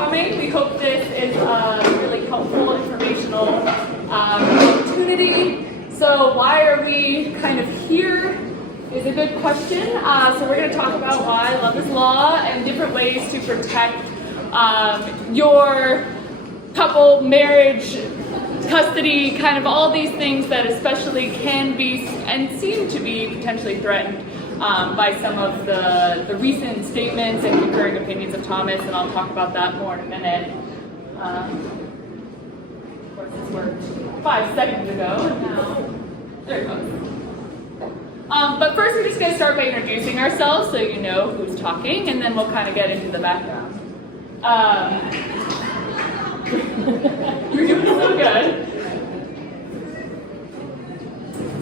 coming. We hope this is a really helpful, informational opportunity. So why are we kind of here is a good question. So we're going to talk about why love is law and different ways to protect your couple, marriage, custody, kind of all these things that especially can be and seem to be potentially threatened by some of the recent statements and concurring opinions of Thomas, and I'll talk about that more in a minute. Of course, this worked 5 seconds ago, and now, there it goes. But first, we're just going to start by introducing ourselves so you know who's talking, and then we'll kind of get into the background. You're doing so good.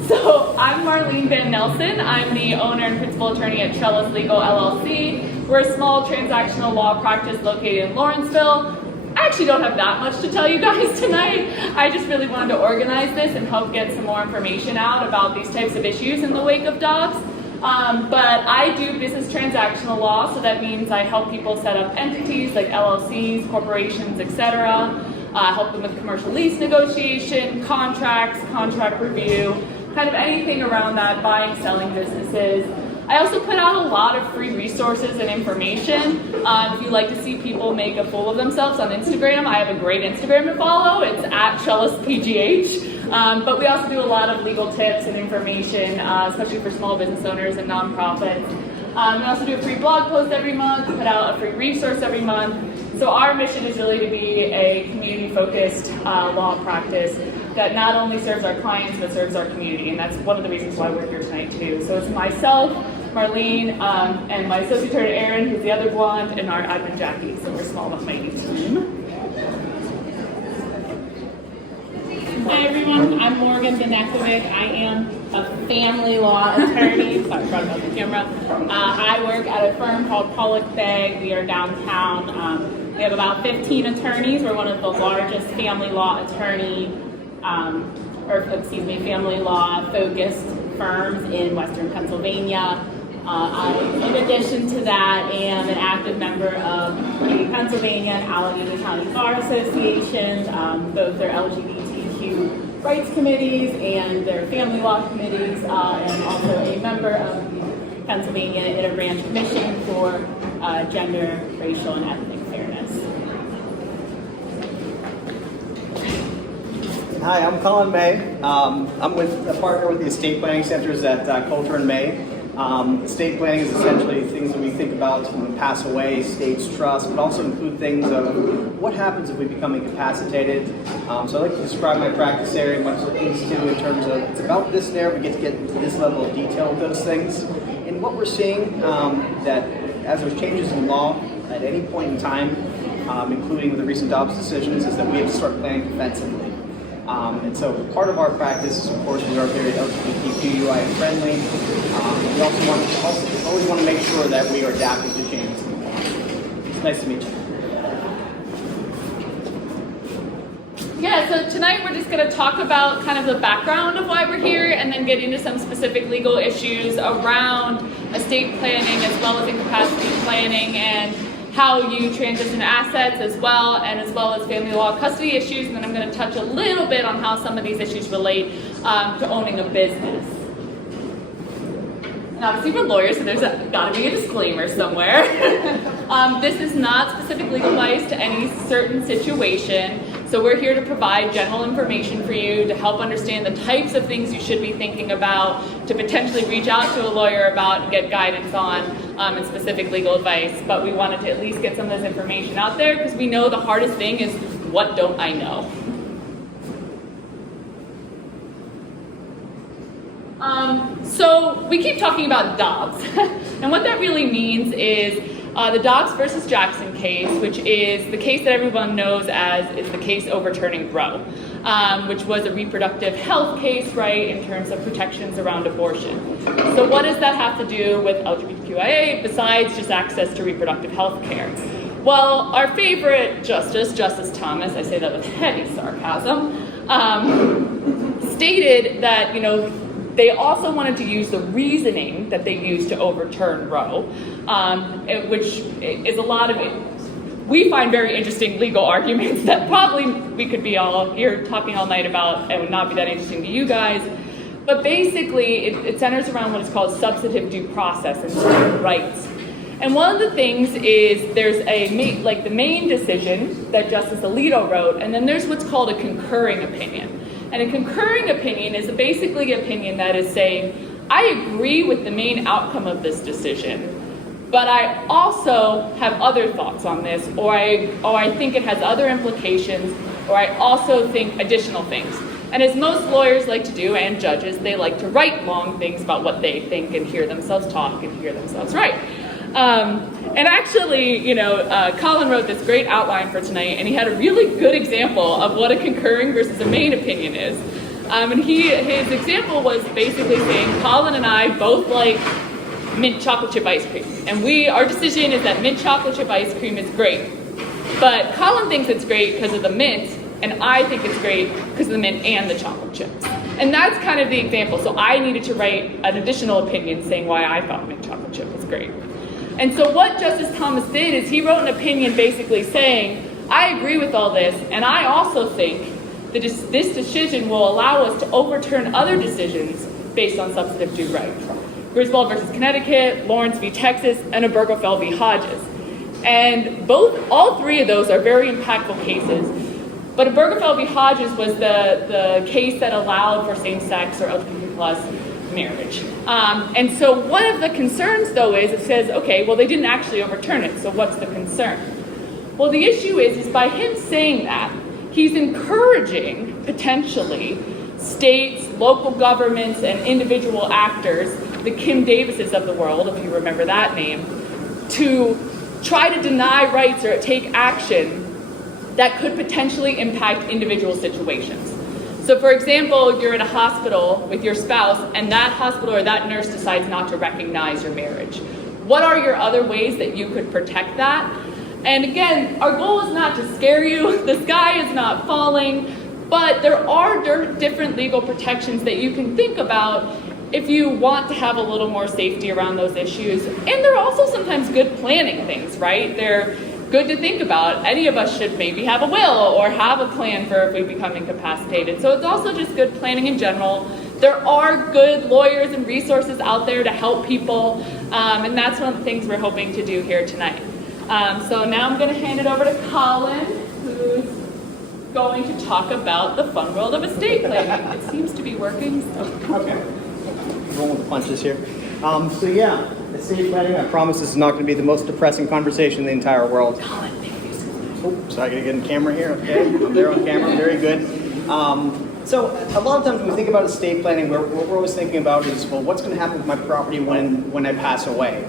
So I'm Marlene Van Nelson. I'm the owner and principal attorney at Trellis Legal LLC. We're a small transactional law practice located in Lawrenceville. I actually don't have that much to tell you guys tonight. I just really wanted to organize this and help get some more information out about these types of issues in the wake of Dobbs. But I do business transactional law, so that means I help people set up entities like LLCs, corporations, etc. Help them with commercial lease negotiation, contracts, contract review, kind of anything around that, buying, selling businesses. I also put out a lot of free resources and information. If you like to see people make a fool of themselves on Instagram, I have a great Instagram to follow. It's @TrellisPGH. But we also do a lot of legal tips and information, especially for small business owners and nonprofits. We also do a free blog post every month, put out a free resource every month. So our mission is really to be a community-focused law practice that not only serves our clients, but serves our community. And that's one of the reasons why we're here tonight, too. So it's myself, Marlene, and my associate attorney, Erin, who's the other blonde, and our admin, Jackie. So we're a small but mighty team. Hi everyone, I'm Morgan Bonekovic. I am a family law attorney. Sorry, I brought it up the camera. I work at a firm called Pollock, Begg. We are downtown. We have about 15 attorneys. We're one of the largest family law family law focused firms in Western Pennsylvania. In addition to that, am an active member of the Pennsylvania and Allegheny County Bar Association, both their LGBTQ rights committees and their family law committees, and also a member of the Pennsylvania Interbranch Commission for Gender, Racial, and Ethnic Fairness. Hi, I'm Colin May. I'm a partner with the estate planning centers at Colin May. Estate planning is essentially things that we think about when we pass away, estates, trust, but also include things of what happens if we become incapacitated. So I like to describe my practice area and what it leads to in terms of it's about this and there, we get to this level of detail with those things. And what we're seeing that as there's changes in law at any point in time, including with the recent Dobbs decisions, is that we have to start planning defensively. And so part of our practice is, of course, we are very LGBTQUIA friendly. We also always want to make sure that we are adapting to changes in the law. It's nice to meet you. Yeah, so tonight we're just going to talk about kind of the background of why we're here and then get into some specific legal issues around estate planning as well as incapacity planning and how you transition assets as well as family law custody issues, and then I'm going to touch a little bit on how some of these issues relate to owning a business. And obviously we're lawyers, so there's got to be a disclaimer somewhere. This is not specific legal advice to any certain situation, so we're here to provide general information for you to help understand the types of things you should be thinking about, to potentially reach out to a lawyer about and get guidance on, and specific legal advice. But we wanted to at least get some of this information out there because we know the hardest thing is, what don't I know? So we keep talking about Dobbs, and what that really means is the Dobbs versus Jackson case, which is the case that everyone knows as is the case overturning Roe, which was a reproductive health case, right, in terms of protections around abortion. So what does that have to do with LGBTQIA besides just access to reproductive health care? Well, our favorite Justice Thomas, I say that with heavy sarcasm, stated that, they also wanted to use the reasoning that they used to overturn Roe, which is a lot of we find very interesting legal arguments that probably we could be all here talking all night about and would not be that interesting to you guys. But basically, it centers around what is called substantive due process and certain rights. And one of the things is there's the main decision that Justice Alito wrote, and then there's what's called a concurring opinion. And a concurring opinion is basically an opinion that is saying, I agree with the main outcome of this decision, but I also have other thoughts on this, or I think it has other implications, or I also think additional things. And as most lawyers like to do, and judges, they like to write long things about what they think and hear themselves talk and hear themselves write. And actually, Colin wrote this great outline for tonight, and he had a really good example of what a concurring versus a main opinion is. And his example was basically saying, Colin and I both like mint chocolate chip ice cream, and our decision is that mint chocolate chip ice cream is great. But Colin thinks it's great because of the mint, and I think it's great because of the mint and the chocolate chips. And that's kind of the example. So I needed to write an additional opinion saying why I thought mint chocolate chip was great. And so what Justice Thomas did is he wrote an opinion basically saying, I agree with all this, and I also think that this decision will allow us to overturn other decisions based on substantive due rights. Griswold versus Connecticut, Lawrence v. Texas, and Obergefell v. Hodges. And all three of those are very impactful cases. But Obergefell v. Hodges was the case that allowed for same-sex or LGBT plus marriage. And so one of the concerns, though, is it says, okay, well, they didn't actually overturn it, so what's the concern? Well, the issue is by him saying that, he's encouraging, potentially, states, local governments, and individual actors, the Kim Davises of the world, if you remember that name, to try to deny rights or take action that could potentially impact individual situations. So for example, you're in a hospital with your spouse, and that hospital or that nurse decides not to recognize your marriage. What are your other ways that you could protect that? And again, our goal is not to scare you. The sky is not falling, but there are different legal protections that you can think about if you want to have a little more safety around those issues. And there are also sometimes good planning things, right? They're good to think about. Any of us should maybe have a will or have a plan for if we become incapacitated. So it's also just good planning in general. There are good lawyers and resources out there to help people, and that's one of the things we're hoping to do here tonight. So now I'm going to hand it over to Colin, who's going to talk about the fun world of estate planning. It seems to be working. So. Okay. Rolling with the punches here. So yeah, estate planning, I promise this is not going to be the most depressing conversation in the entire world. Colin, thank you so much. Oh, so I got to get in camera here. Okay, I'm there on camera. Very good. So a lot of times when we think about estate planning, what we're always thinking about is, well, what's going to happen with my property when I pass away?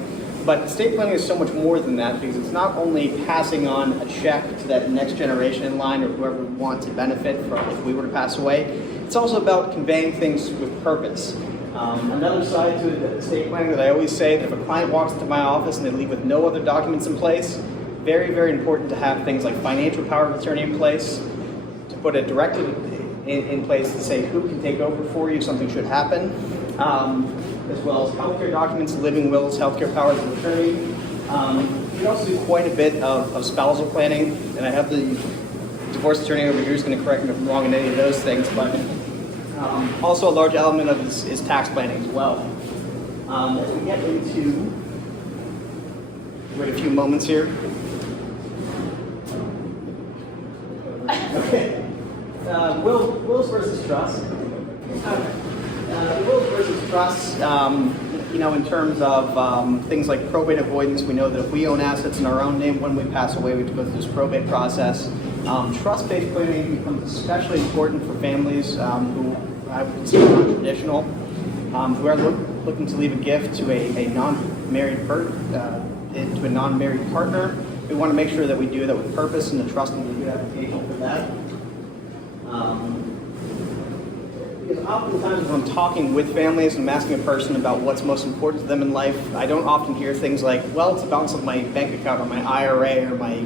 But estate planning is so much more than that, because it's not only passing on a check to that next generation in line or whoever would want to benefit from if we were to pass away. It's also about conveying things with purpose. Another side to estate planning that I always say, that if a client walks into my office and they leave with no other documents in place, very, very important to have things like financial power of attorney in place, to put a directive in place to say who can take over for you if something should happen, as well as healthcare documents, living wills, healthcare powers of attorney. We also do quite a bit of spousal planning, and I have the divorce attorney over here who's going to correct me if I'm wrong in any of those things, but also a large element of this is tax planning as well. As we get into, wait a few moments here. Okay. Wills versus trust. Wills versus trust, in terms of things like probate avoidance, we know that if we own assets in our own name when we pass away, we have to go through this probate process. Trust-based planning becomes especially important for families who I would consider non-traditional, who are looking to leave a gift to a non-married partner. We want to make sure that we do that with purpose and the trust and the good application for that. Because oftentimes when I'm talking with families and I'm asking a person about what's most important to them in life, I don't often hear things like, well, it's the balance of my bank account or my IRA or my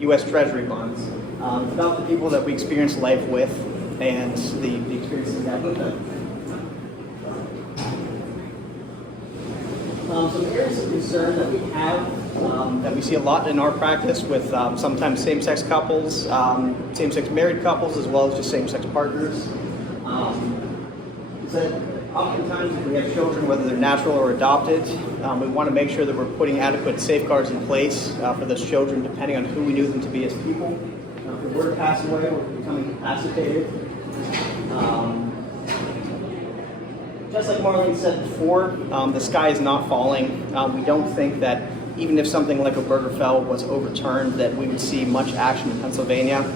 U.S. Treasury bonds. It's about the people that we experience life with and the experiences we have with them. Some areas of concern that we have, that we see a lot in our practice with sometimes same-sex couples, same-sex married couples, as well as just same-sex partners, is that oftentimes if we have children, whether they're natural or adopted, we want to make sure that we're putting adequate safeguards in place for those children, depending on who we knew them to be as people. If they were to pass away or become incapacitated, just like Marlene said before, the sky is not falling. We don't think that even if something like Obergefell was overturned, that we would see much action in Pennsylvania.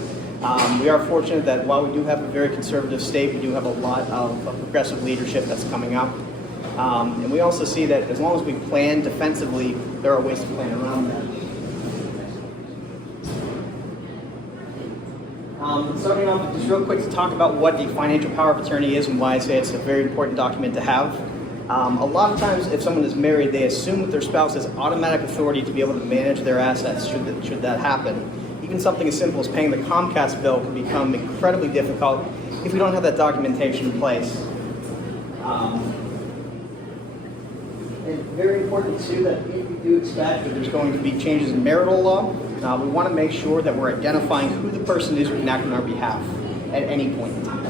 We are fortunate that while we do have a very conservative state, we do have a lot of progressive leadership that's coming up. And we also see that as long as we plan defensively, there are ways to plan around that. Starting off, just real quick to talk about what the financial power of attorney is and why I say it's a very important document to have. A lot of times, if someone is married, they assume that their spouse has automatic authority to be able to manage their assets should that happen. Even something as simple as paying the Comcast bill can become incredibly difficult if we don't have that documentation in place. And very important too that if we do expect that there's going to be changes in marital law, we want to make sure that we're identifying who the person is who can act on our behalf at any point in time.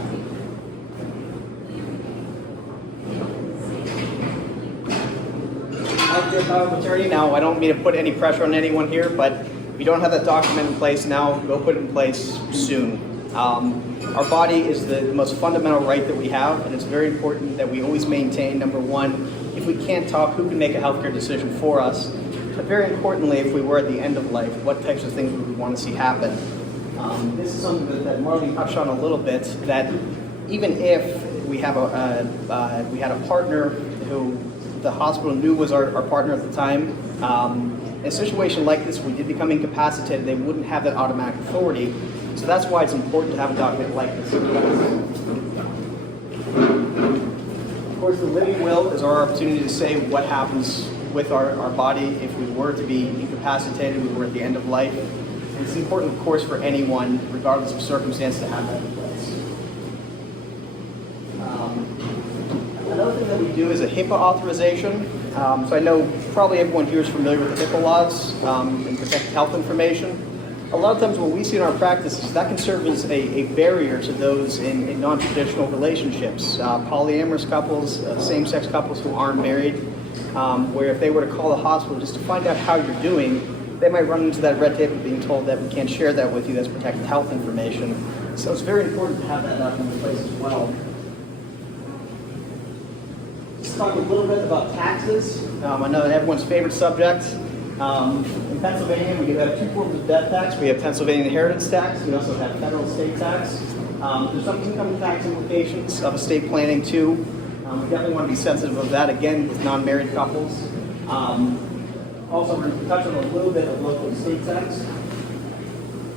Power of attorney. Now, I don't mean to put any pressure on anyone here, but if you don't have that document in place now, go put it in place soon. Our body is the most fundamental right that we have, and it's very important that we always maintain, number one, if we can't talk, who can make a healthcare decision for us? But very importantly, if we were at the end of life, what types of things would we want to see happen? This is something that Marlene touched on a little bit, that even if we have we had a partner who the hospital knew was our partner at the time, in a situation like this, we did become incapacitated, they wouldn't have that automatic authority. So that's why it's important to have a document like this. Of course, the living will is our opportunity to say what happens with our body if we were to be incapacitated, we were at the end of life. And it's important, of course, for anyone, regardless of circumstance, to have that in place. Another thing that we do is a HIPAA authorization. So I know probably everyone here is familiar with the HIPAA laws and protected health information. A lot of times what we see in our practices, that can serve as a barrier to those in non-traditional relationships. Polyamorous couples, same-sex couples who aren't married, where if they were to call the hospital just to find out how you're doing, they might run into that red tape of being told that we can't share that with you, that's protected health information. So it's very important to have that document in place as well. Let's talk a little bit about taxes. I know everyone's favorite subject. In Pennsylvania, we do have two forms of death tax. We have Pennsylvania inheritance tax. We also have federal estate tax. There's some income tax implications of estate planning too. We definitely want to be sensitive of that, again, with non-married couples. Also, we're going to touch on a little bit of local estate tax.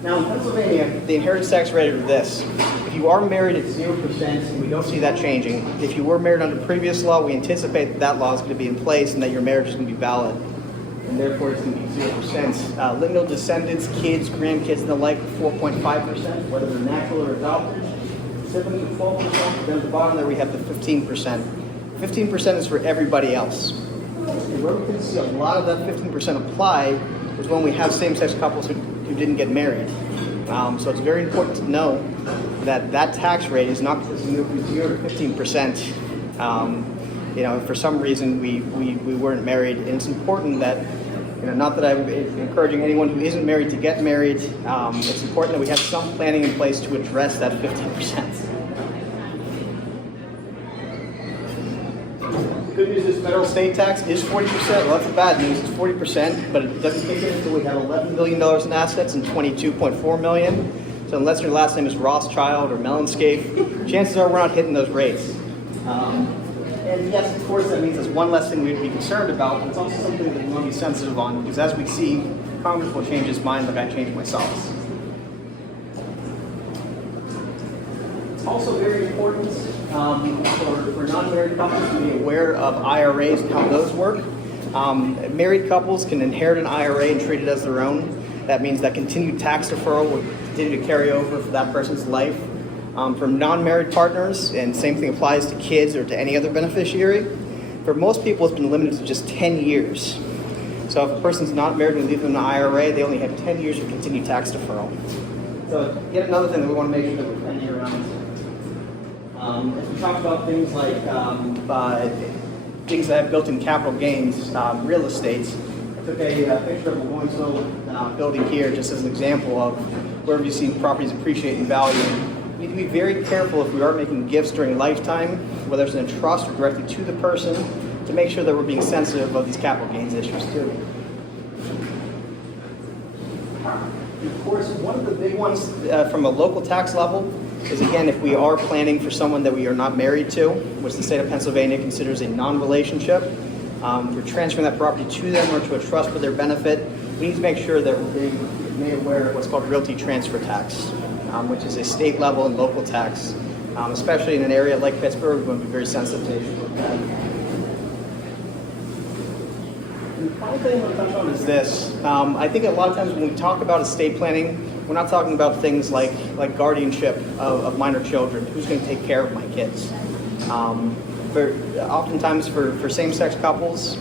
Now, in Pennsylvania, the inheritance tax rate is this. If you are married at 0%, and we don't see that changing. If you were married under previous law, we anticipate that that law is going to be in place and that your marriage is going to be valid. And therefore it's going to be 0%. Lineal descendants, kids, grandkids, and the like, 4.5%, whether they're natural or adopted. Siblings are 12%. Then at the bottom there we have the 15%. 15% is for everybody else. And where we can see a lot of that 15% apply is when we have same-sex couples who didn't get married. So it's very important to know that that tax rate is not because we moved from 0 to 15%. If for some reason we weren't married, and it's important that, not that I'm encouraging anyone who isn't married to get married, it's important that we have some planning in place to address that 15%. The good news is federal estate tax is 40%. Well, that's the bad news. It's 40%, but it doesn't kick in until we have $11 billion in assets and $22.4 million. So unless your last name is Rothschild or Melenscape, chances are we're not hitting those rates. And yes, of course, that means there's one less thing we'd be concerned about, but it's also something that we want to be sensitive on, because as we see, Congress will change its mind like I changed myself. It's also very important for non-married couples to be aware of IRAs and how those work. Married couples can inherit an IRA and treat it as their own. That means that continued tax deferral will continue to carry over for that person's life. From non-married partners, and same thing applies to kids or to any other beneficiary, For most people, it's been limited to just 10 years. So if a person's not married and we leave them in an IRA, they only have 10 years of continued tax deferral. So yet another thing that we want to make sure that we're planning around. If we talk about things like things that have built-in capital gains, real estate. I took a picture of a Bonekovic building here just as an example of where we've seen properties appreciate in value. We need to be very careful if we are making gifts during lifetime, whether it's in a trust or directly to the person, to make sure that we're being sensitive of these capital gains issues too. And of course, one of the big ones from a local tax level is, again, if we are planning for someone that we are not married to, which the state of Pennsylvania considers a non-relationship, if we're transferring that property to them or to a trust for their benefit, we need to make sure that we're being made aware of what's called realty transfer tax, which is a state level and local tax, especially in an area like Pittsburgh. We want to be very sensitive to issues like that. And the final thing I want to touch on is this. I think a lot of times when we talk about estate planning, we're not talking about things like guardianship of minor children. Who's going to take care of my kids? Oftentimes for same-sex couples,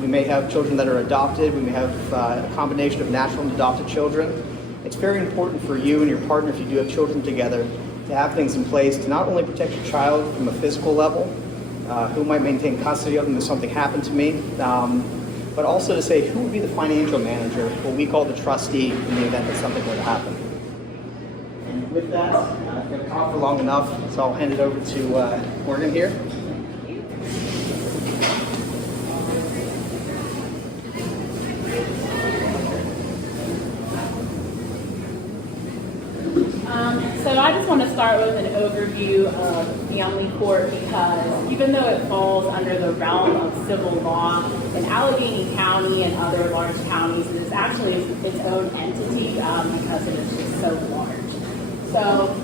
we may have children that are adopted. We may have a combination of natural and adopted children. It's very important for you and your partner, if you do have children together, to have things in place to not only protect your child from a physical level, who might maintain custody of them if something happened to me, but also to say who would be the financial manager, what we call the trustee, in the event that something were to happen. And with that, I've been talking for long enough, so I'll hand it over to Morgan here. So I just want to start with an overview of family court, because even though it falls under the realm of civil law, in Allegheny County and other large counties, it is actually its own entity because it is just so large. So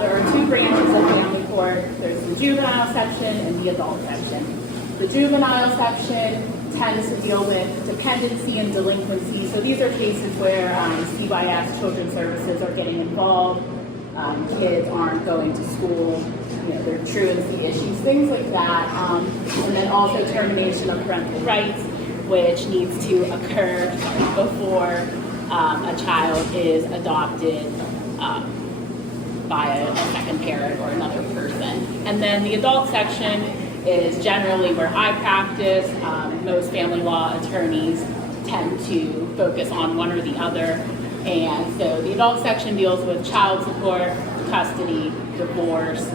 there are two branches of family court. There's the juvenile section and the adult section. The juvenile section tends to deal with dependency and delinquency. So these are cases where CYS, Children's Services, are getting involved. Kids aren't going to school, there are truancy issues, things like that. And then also termination of parental rights, which needs to occur before a child is adopted by a second parent or another person. And then the adult section is generally where I practice. Most family law attorneys tend to focus on one or the other. And so the adult section deals with child support, custody, divorce,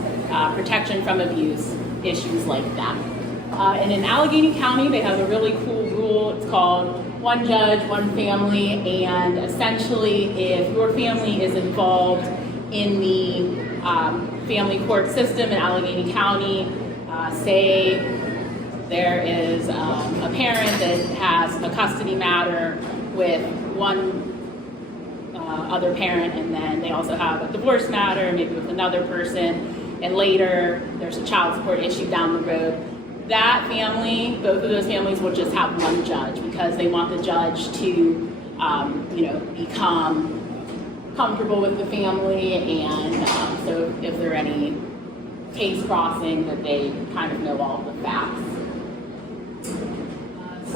protection from abuse, issues like that. And in Allegheny County, they have a really cool rule. It's called one judge, one family. And essentially, if your family is involved in the family court system in Allegheny County, say there is a parent that has a custody matter with one other parent, and then they also have a divorce matter, maybe with another person, and later there's a child support issue down the road. That family, both of those families will just have one judge, because they want the judge to, become comfortable with the family, and so if there are any case crossing, that they kind of know all the facts.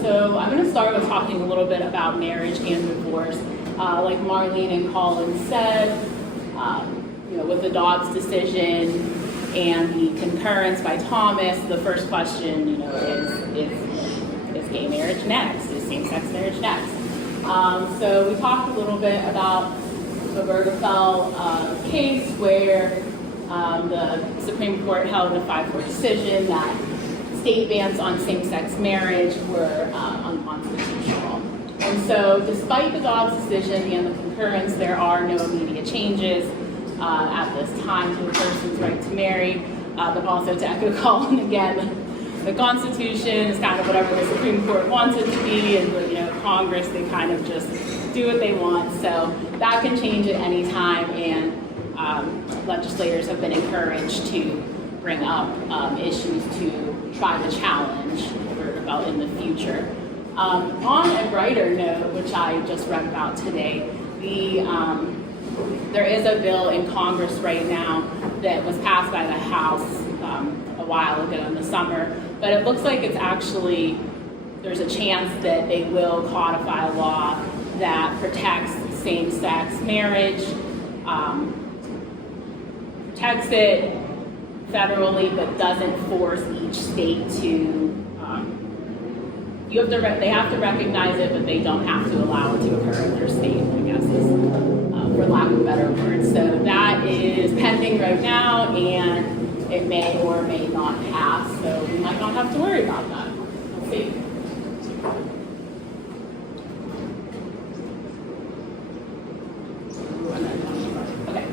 So I'm going to start with talking a little bit about marriage and divorce. Like Marlene and Colin said, with the Dobbs decision and the concurrence by Thomas, the first question, is gay marriage next? Is same-sex marriage next? So we talked a little bit about the Bergefell case, where the Supreme Court held a 5-4 decision that state bans on same-sex marriage were unconstitutional. And so despite the Dobbs decision and the concurrence, there are no immediate changes at this time to a person's right to marry. But also, to echo Colin again, the Constitution is kind of whatever the Supreme Court wants it to be, and Congress, they kind of just do what they want. So that can change at any time, and legislators have been encouraged to bring up issues to try to challenge Bergefell in the future. On a brighter note, which I just read about today, there is a bill in Congress right now that was passed by the House a while ago in the summer but it looks like it's actually, there's a chance that they will codify a law that protects same-sex marriage, protects it federally, but doesn't force each state to, they have to recognize it, but they don't have to allow it to occur in their state, I guess is, for lack of a better word. So that is pending right now, and it may or may not pass, so we might not have to worry about that. We'll see. Okay.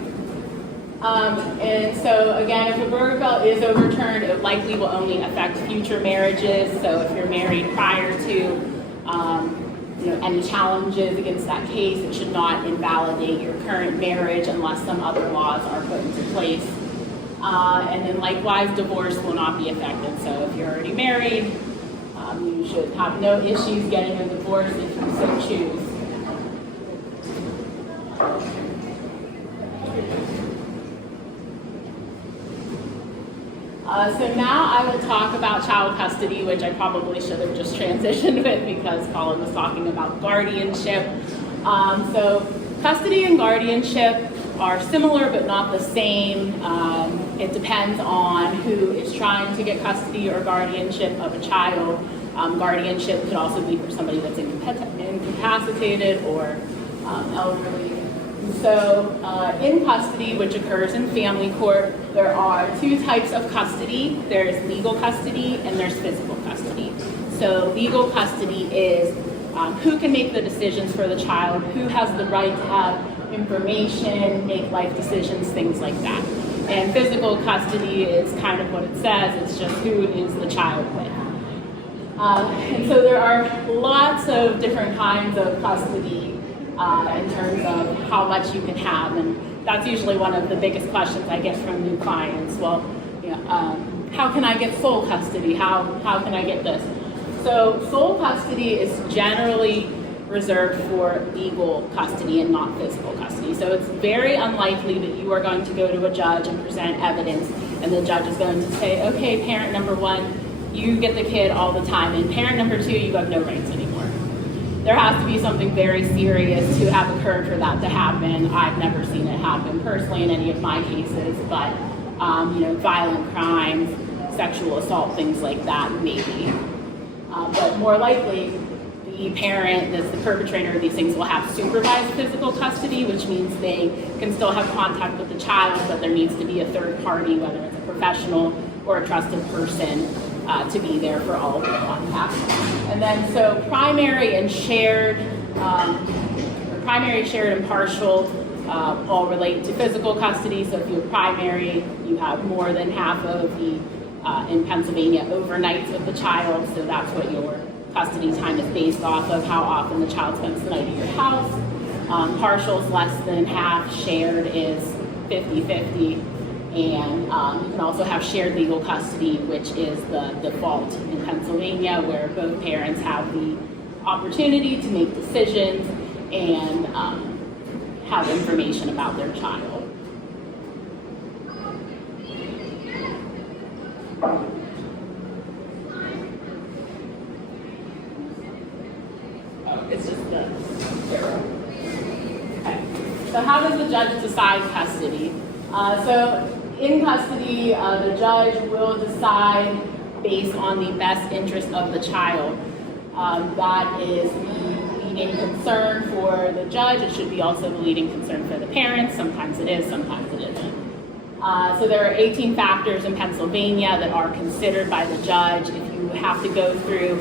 And so again, if the Bergefell is overturned, it likely will only affect future marriages. So if you're married prior to any challenges against that case, it should not invalidate your current marriage unless some other laws are put into place. And then likewise, divorce will not be affected. So if you're already married, you should have no issues getting a divorce if you so choose. So now I will talk about child custody, which I probably should have just transitioned with because Colin was talking about guardianship. So custody and guardianship are similar but not the same. It depends on who is trying to get custody or guardianship of a child. Guardianship could also be for somebody that's incapacitated or elderly. So in custody, which occurs in family court, there are two types of custody. There's legal custody and there's physical custody. So legal custody is who can make the decisions for the child, who has the right to have information, make life decisions, things like that. And physical custody is kind of what it says, it's just who is the child with. And so there are lots of different kinds of custody in terms of how much you can have, and that's usually one of the biggest questions I get from new clients. Well, how can I get sole custody? How can I get this? So sole custody is generally reserved for legal custody and not physical custody. So it's very unlikely that you are going to go to a judge and present evidence, and the judge is going to say, okay, parent number one, you get the kid all the time, and parent number two, you have no rights anymore. There has to be something very serious to have occurred for that to happen. I've never seen it happen personally in any of my cases, but violent crimes, sexual assault, things like that, maybe. But more likely, the parent that's the perpetrator of these things will have supervised physical custody, which means they can still have contact with the child, but there needs to be a third party, whether it's a professional or a trusted person, to be there for all of the contact. And then so primary, shared, and partial all relate to physical custody. So if you have primary, you have more than half of the, in Pennsylvania, overnights with the child. So that's what your custody time is based off of, how often the child spends the night at your house. Partial is less than half, shared is 50-50. And you can also have shared legal custody, which is the default in Pennsylvania, where both parents have the opportunity to make decisions and have information about their child. It's just the arrow. Okay. So how does the judge decide custody? So in custody, the judge will decide based on the best interest of the child. That is the leading concern for the judge. It should be also the leading concern for the parents. Sometimes it is, sometimes it isn't. So there are 18 factors in Pennsylvania that are considered by the judge. If you have to go through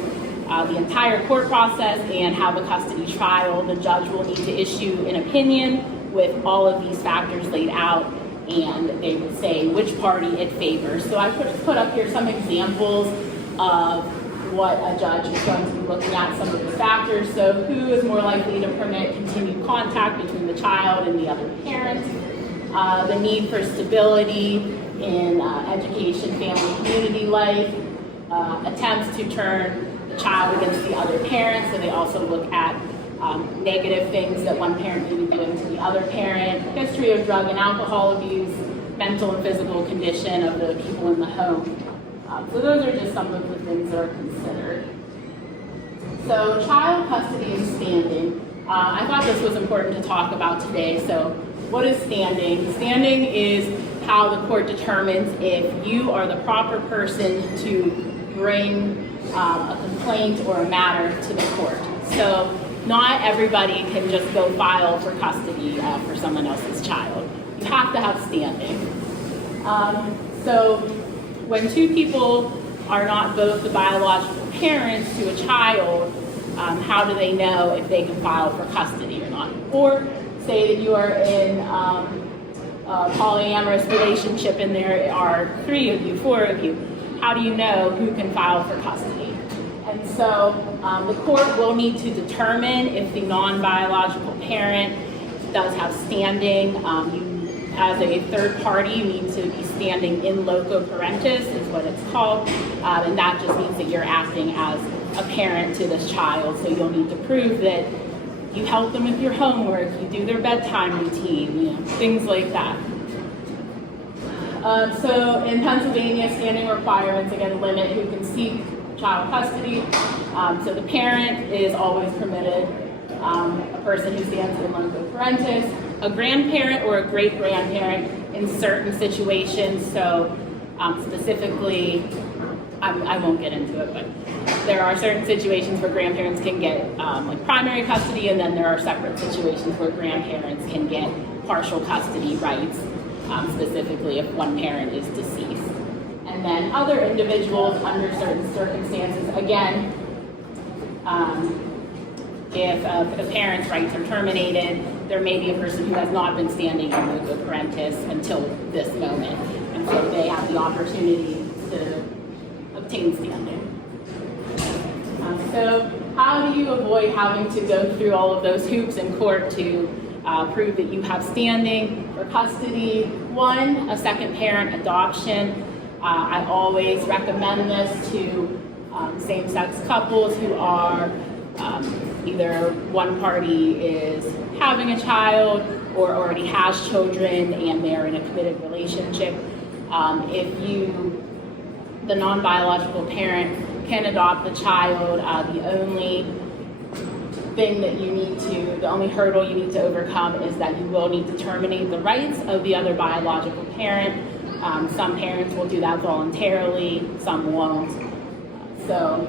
the entire court process and have a custody trial, the judge will need to issue an opinion with all of these factors laid out, and they would say which party it favors. So I put up here some examples of what a judge is going to be looking at, some of the factors. So who is more likely to permit continued contact between the child and the other parent? The need for stability in education, family, community life, attempts to turn the child against the other parent. So they also look at negative things that one parent may be doing to the other parent, history of drug and alcohol abuse, mental and physical condition of the people in the home. So those are just some of the things that are considered. So child custody and standing. I thought this was important to talk about today. So what is standing? Standing is how the court determines if you are the proper person to bring a complaint or a matter to the court. So not everybody can just go file for custody for someone else's child. You have to have standing. So when two people are not both the biological parents to a child, how do they know if they can file for custody or not? Or say that you are in a polyamorous relationship and there are 3 of you, 4 of you. How do you know who can file for custody? And so the court will need to determine if the non-biological parent does have standing. As a third party, you need to be standing in loco parentis, is what it's called, and that just means that you're acting as a parent to this child. So you'll need to prove that you help them with your homework, you do their bedtime routine, things like that. So in Pennsylvania, standing requirements again limit who can seek child custody. So the parent is always permitted, a person who stands in loco parentis, a grandparent or a great-grandparent in certain situations. So specifically, I won't get into it, but there are certain situations where grandparents can get like primary custody, and then there are separate situations where grandparents can get partial custody rights, specifically if one parent is deceased. And then other individuals under certain circumstances, again, if a parent's rights are terminated, there may be a person who has not been standing in loco parentis until this moment, and so they have the opportunity to obtain standing. So how do you avoid having to go through all of those hoops in court to prove that you have standing for custody? One, a second parent adoption. I always recommend this to same-sex couples who are either one party is having a child or already has children and they're in a committed relationship. If the non-biological parent can adopt the child, the only hurdle you need to overcome is that you will need to terminate the rights of the other biological parent. Some parents will do that voluntarily, some won't. So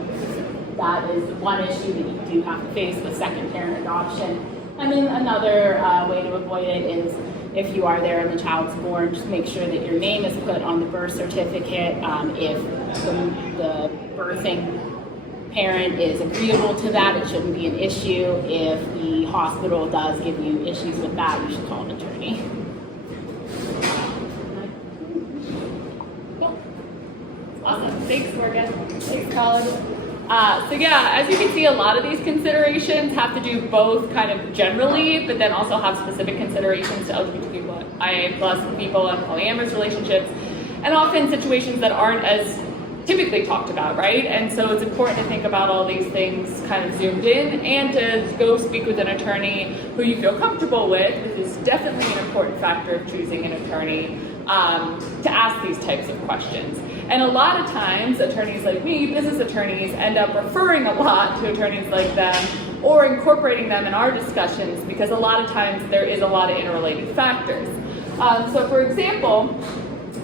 that is one issue that you do have to face with second parent adoption. And then another way to avoid it is if you are there and the child's born, just make sure that your name is put on the birth certificate. If the birthing parent is agreeable to that, it shouldn't be an issue. If the hospital does give you issues with that, you should call an attorney. Awesome. Thanks, Morgan. Thanks, Colin. So yeah, as you can see, a lot of these considerations have to do both kind of generally, but then also have specific considerations to LGBTQIA+ people and polyamorous relationships, and often situations that aren't as typically talked about, right? And so it's important to think about all these things kind of zoomed in and to go speak with an attorney who you feel comfortable with. This is definitely an important factor of choosing an attorney, to ask these types of questions. And a lot of times, attorneys like me, business attorneys, end up referring a lot to attorneys like them or incorporating them in our discussions because a lot of times there is a lot of interrelated factors. So for example,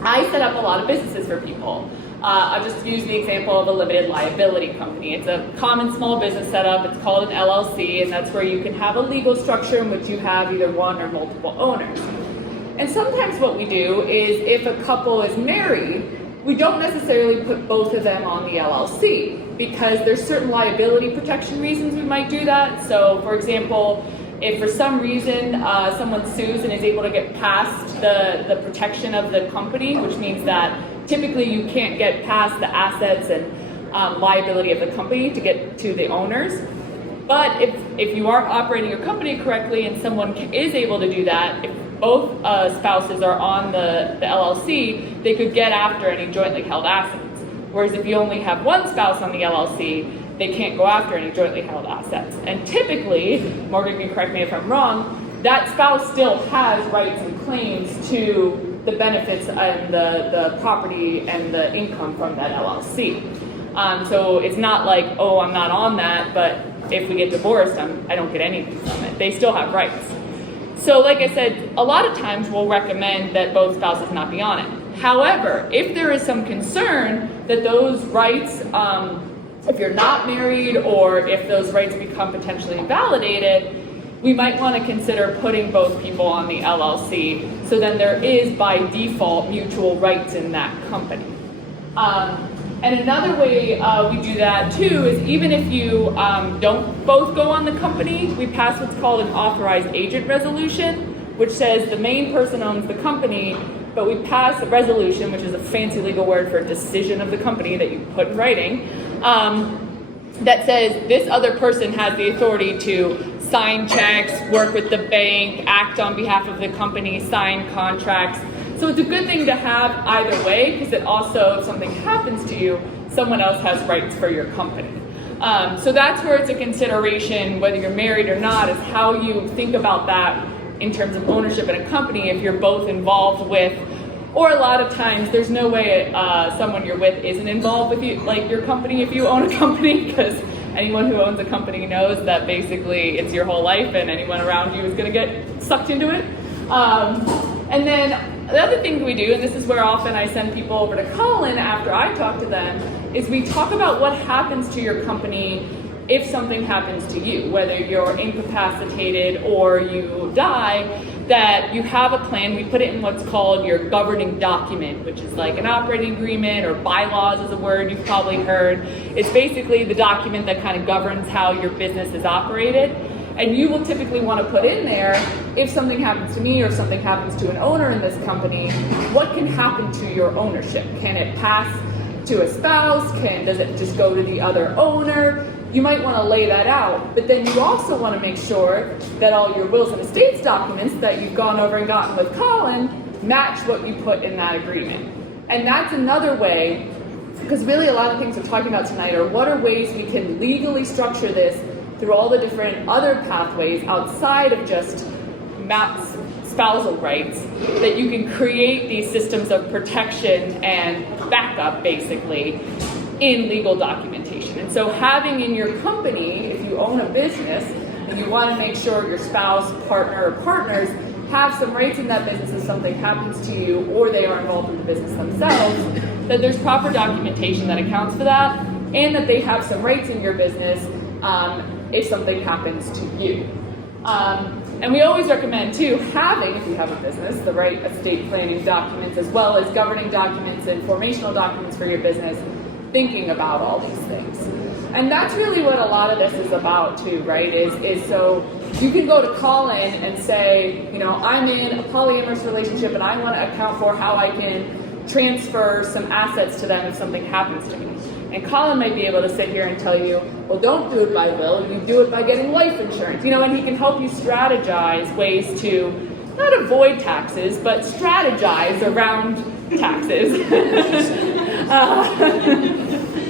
I set up a lot of businesses for people. I'll just use the example of a limited liability company. It's a common small business setup. It's called an LLC, and that's where you can have a legal structure in which you have either one or multiple owners. And sometimes what we do is if a couple is married, we don't necessarily put both of them on the LLC because there's certain liability protection reasons we might do that. So for example, if for some reason someone sues and is able to get past the protection of the company, which means that typically you can't get past the assets and liability of the company to get to the owners. But if you are operating your company correctly and someone is able to do that, if both spouses are on the LLC, they could get after any jointly held assets. Whereas if you only have one spouse on the LLC, they can't go after any jointly held assets. And typically, Morgan can correct me if I'm wrong, that spouse still has rights and claims to the benefits and the property and the income from that LLC. So it's not like, oh, I'm not on that, but if we get divorced, I don't get anything from it. They still have rights. So like I said, a lot of times we'll recommend that both spouses not be on it. However, if there is some concern that those rights, if you're not married or if those rights become potentially invalidated, we might want to consider putting both people on the LLC, so then there is by default mutual rights in that company. And another way we do that too is even if you don't both go on the company, we pass what's called an authorized agent resolution, which says the main person owns the company, but we pass a resolution, which is a fancy legal word for a decision of the company that you put in writing, that says this other person has the authority to sign checks, work with the bank, act on behalf of the company, sign contracts. So it's a good thing to have either way, because it also, if something happens to you, someone else has rights for your company. So that's where it's a consideration, whether you're married or not, is how you think about that in terms of ownership in a company if you're both involved with, or a lot of times there's no way someone you're with isn't involved with you, like your company if you own a company, because anyone who owns a company knows that basically it's your whole life and anyone around you is going to get sucked into it. And then the other thing we do, and this is where often I send people over to Colin after I talk to them, is we talk about what happens to your company if something happens to you, whether you're incapacitated or you die, that you have a plan. We put it in what's called your governing document, which is like an operating agreement, or bylaws is a word you've probably heard. It's basically the document that kind of governs how your business is operated. And you will typically want to put in there, if something happens to me or something happens to an owner in this company, what can happen to your ownership? Can it pass to a spouse? Does it just go to the other owner? You might want to lay that out, but then you also want to make sure that all your wills and estates documents that you've gone over and gotten with Colin match what you put in that agreement. And that's another way, because really a lot of things we're talking about tonight are what are ways we can legally structure this through all the different other pathways outside of just spousal rights, that you can create these systems of protection and backup basically in legal documentation. And so having in your company, if you own a business and you want to make sure your spouse, partner, or partners have some rights in that business if something happens to you or they are involved in the business themselves, that there's proper documentation that accounts for that, and that they have some rights in your business if something happens to you. And we always recommend too having, if you have a business, the right estate planning documents as well as governing documents and formational documents for your business, thinking about all these things. And that's really what a lot of this is about too, right? Is so you can go to Colin and say, you know, I'm in a polyamorous relationship and I want to account for how I can transfer some assets to them if something happens to me. And Colin might be able to sit here and tell you, well, don't do it by will, you do it by getting life insurance, you know, and he can help you strategize ways to not avoid taxes, but strategize around taxes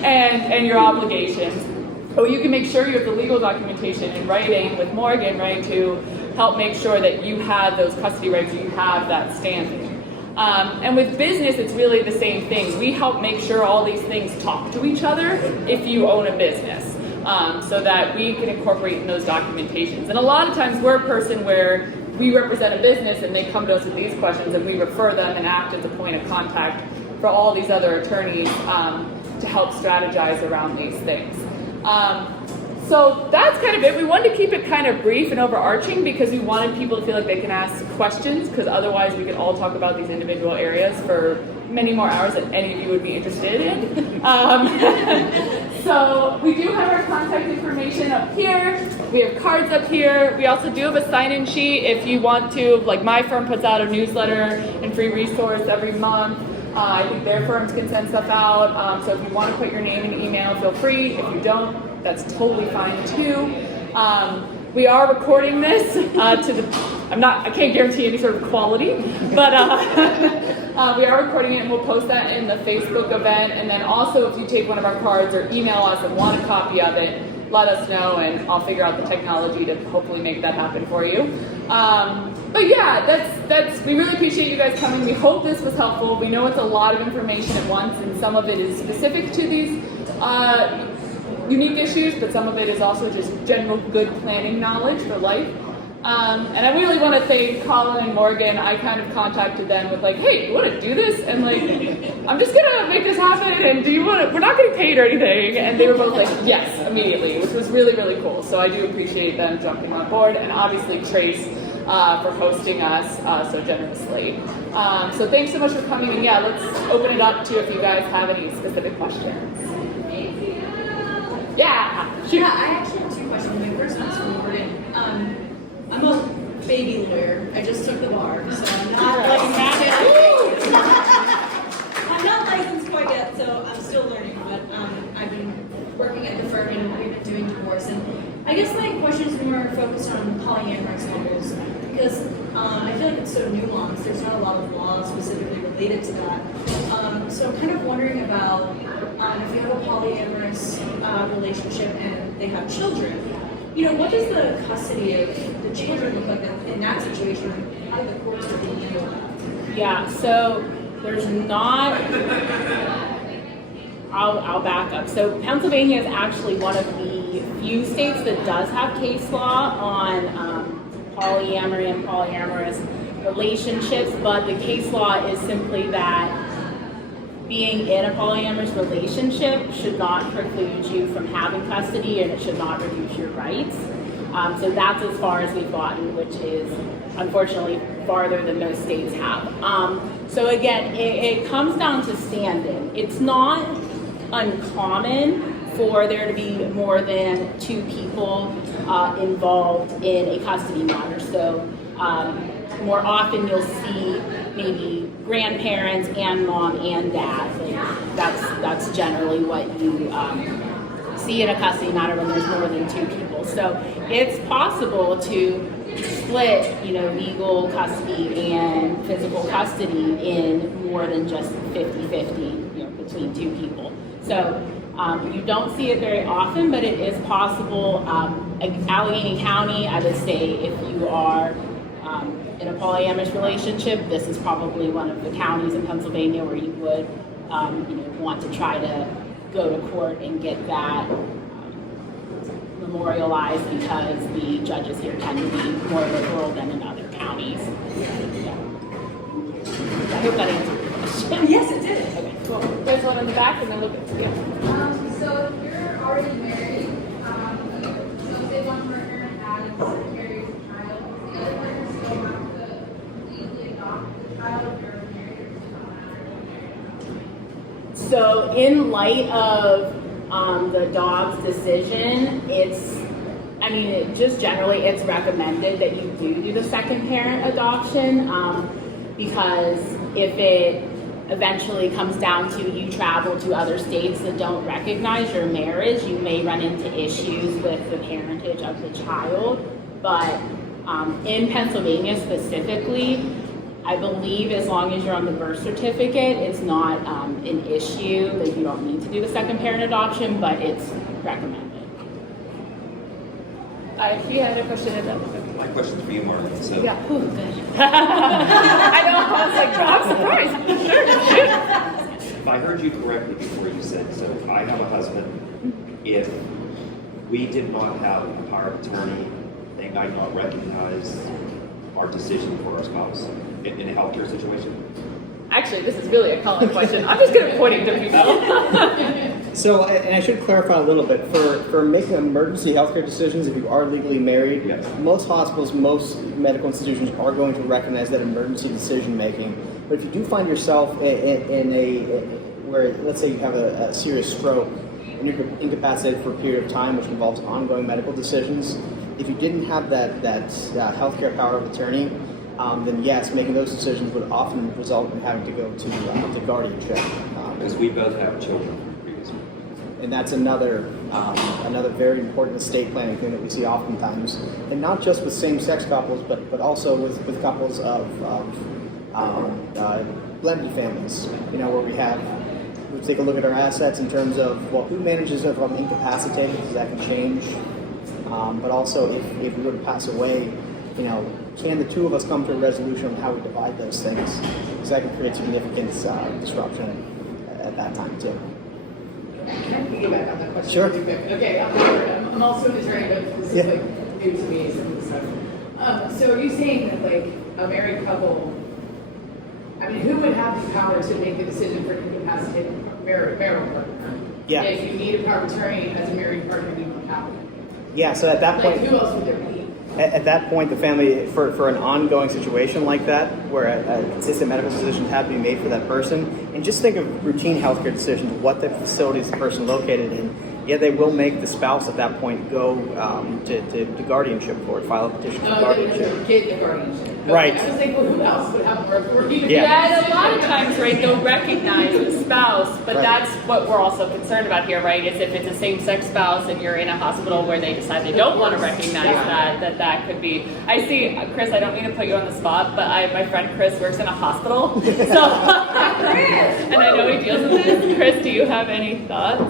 and your obligations. Or you can make sure you have the legal documentation in writing with Morgan, right, to help make sure that you have those custody rights, you have that standing. And with business, it's really the same thing. We help make sure all these things talk to each other if you own a business, so that we can incorporate in those documentations. And a lot of times we're a person where we represent a business and they come to us with these questions and we refer them and act as a point of contact for all these other attorneys to help strategize around these things. So that's kind of it. We wanted to keep it kind of brief and overarching because we wanted people to feel like they can ask questions, because otherwise we could all talk about these individual areas for many more hours than any of you would be interested in. So we do have our contact information up here. We have cards up here. We also do have a sign-in sheet if you want to. Like my firm puts out a newsletter and free resource every month. I think their firms can send stuff out. So if you want to put your name and email, feel free. If you don't, that's totally fine too. We are recording this I can't guarantee any sort of quality, but we are recording it and we'll post that in the Facebook event. And then also if you take one of our cards or email us and want a copy of it, let us know, and I'll figure out the technology to hopefully make that happen for you. But yeah, we really appreciate you guys coming. We hope this was helpful. We know it's a lot of information at once, and some of it is specific to these unique issues, but some of it is also just general good planning knowledge for life. And I really want to thank Colin and Morgan. I kind of contacted them with like, hey, you want to do this? And like, I'm just going to make this happen, and do you want to, we're not getting paid or anything. And they were both like, yes, immediately, which was really, really cool. So I do appreciate them jumping on board, and obviously Trace for hosting us so generously. So thanks so much for coming, and yeah, let's open it up to if you guys have any specific questions. Yeah. Yeah, I actually have 2 questions. My first one's for Morgan. I'm a baby lawyer. I just took the bar, so I'm not licensed quite yet, so I'm still learning. But I've been working at the firm and we've been doing divorce. And I guess my question is more focused on polyamorous couples because I feel like it's so nuanced. There's not a lot of laws specifically related to that. So I'm kind of wondering about if you have a polyamorous relationship and they have children, what does the custody of the children look like in that situation? How do the courts really handle that? Yeah, so there's not, I'll back up. So Pennsylvania is actually one of the few states that does have case law on polyamory and polyamorous relationships, but the case law is simply that being in a polyamorous relationship should not preclude you from having custody, and it should not reduce your rights. So that's as far as we've gotten, which is unfortunately farther than most states have. So again, it comes down to standing. It's not uncommon for there to be more than 2 people involved in a custody matter. So more often you'll see maybe grandparents and mom and dad. Like that's generally what you see in a custody matter when there's more than 2 people. So it's possible to split, legal custody and physical custody in more than just 50-50, between 2 people. So you don't see it very often, but it is possible. Allegheny County, I would say if you are in a polyamorous relationship, this is probably one of the counties in Pennsylvania where you would want to try to go to court and get that memorialized because the judges here tend to be more liberal than in other counties. Yeah. I hope that answered your question. Yes, it did. Okay, cool. There's one in the back, and then look at you. So if you're already married, so say one partner has carries a child, the other partner still have to legally adopt the child if you're married or still not married. So in light of the Dobbs decision, just generally it's recommended that you do the second parent adoption because if it eventually comes down to you travel to other states that don't recognize your marriage, you may run into issues with the parentage of the child. But in Pennsylvania specifically, I believe as long as you're on the birth certificate, it's not an issue that you don't need to do the second parent adoption, but it's recommended. You had a question about My question's for you, Marlene. So, yeah. Ooh, good. I know. I was like, I'm surprised. if I heard you correctly before you said, so I have a husband. If we did not have a power of attorney, they might not recognize our decision for our spouse in a healthcare situation? Actually, this is really a Colin question. I'm just going to point it to people. So, and I should clarify a little bit, for making emergency healthcare decisions, if you are legally married, Yes. most hospitals, most medical institutions are going to recognize that emergency decision making. But if you do find yourself where, let's say you have a serious stroke and you're incapacitated for a period of time, which involves ongoing medical decisions, if you didn't have that healthcare power of attorney, then yes, making those decisions would often result in having to go to guardianship. Because we both have children previously. And that's another very important estate planning thing that we see oftentimes, and not just with same-sex couples, but also with couples of blended families. Where we have take a look at our assets in terms of, well, who manages if I'm incapacitated, because that can change. But also, if we were to pass away, can the two of us come to a resolution on how we divide those things? Because that can create significant disruption at that time too. Can I piggyback on that question? Sure. really quick? Okay, I'm also an attorney, but this is like new to me, some of the stuff. So are you saying that like a married couple, I mean, who would have the power to make the decision for incapacitated marital partner? Yeah. If you need a power of attorney as a married partner, you don't have it. Yeah, so at that Like point, who else would there be? at that point, the family, for an ongoing situation like that, where a consistent medical decision had to be made for that person, and just think of routine healthcare decisions, what the facility is the person located in. Yeah, they will make the spouse at that point go to guardianship court, file a petition for guardianship. Get the guardianship. Okay. Right. I was like, well, who else would have more authority to Yeah. And a lot of times, right, they'll recognize the spouse, but Right. that's what we're also concerned about here, right, is if it's a same-sex spouse and you're in a hospital where they decide they don't want to recognize that could be. I see, Chris, I don't mean to put you on the spot, but my friend Chris works in a hospital, so, and I know he deals with this. Chris, do you have any thoughts?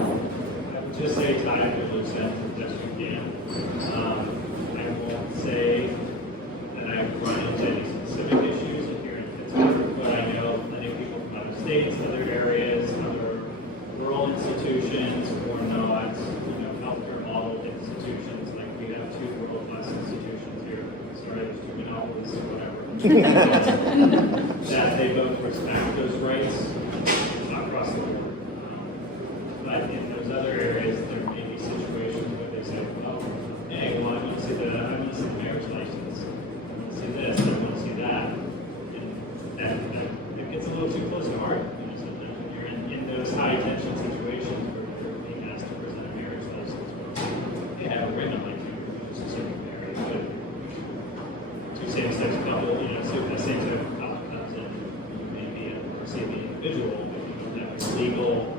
Just say time to lose that as best you can. I won't say that I've run into any specific issues here in Pittsburgh, but I know many people from other states, other areas, other rural institutions, or not, healthcare model institutions. Like we have two world-class institutions here. Sorry, there's too many novels, whatever. That they both respect those rights across the board. But in those other areas, there may be situations where they say, oh, hey, well, I want to see the marriage license. I want to see this, I want to see that. And that it gets a little too close to heart. Sometimes when you're in those high tension situations where you're being asked to present a marriage license, they have a written like you specific marriage, but two same-sex couple, so the same-sex couple comes in, you may be able to see the individual, but you don't have legal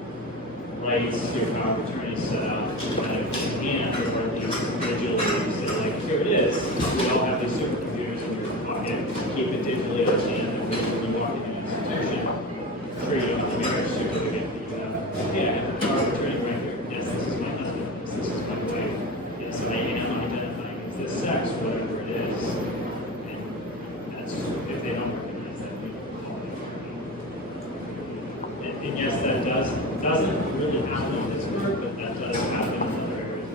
rights, your power of attorney set out kind of in hand, or at least digitally, say like, here it is. We all have these supercomputers in your pocket. Keep it digitally on hand, and when you walk into an institution, sure you don't have a marriage certificate, but you have, yeah, I have a power of attorney right here. Yes, this is my husband. This is my wife. Yes, I am identifying as this sex, whatever it is. And that's, if they don't recognize that, we don't call it. And yes, that doesn't really happen in Pittsburgh, but that does happen in other areas.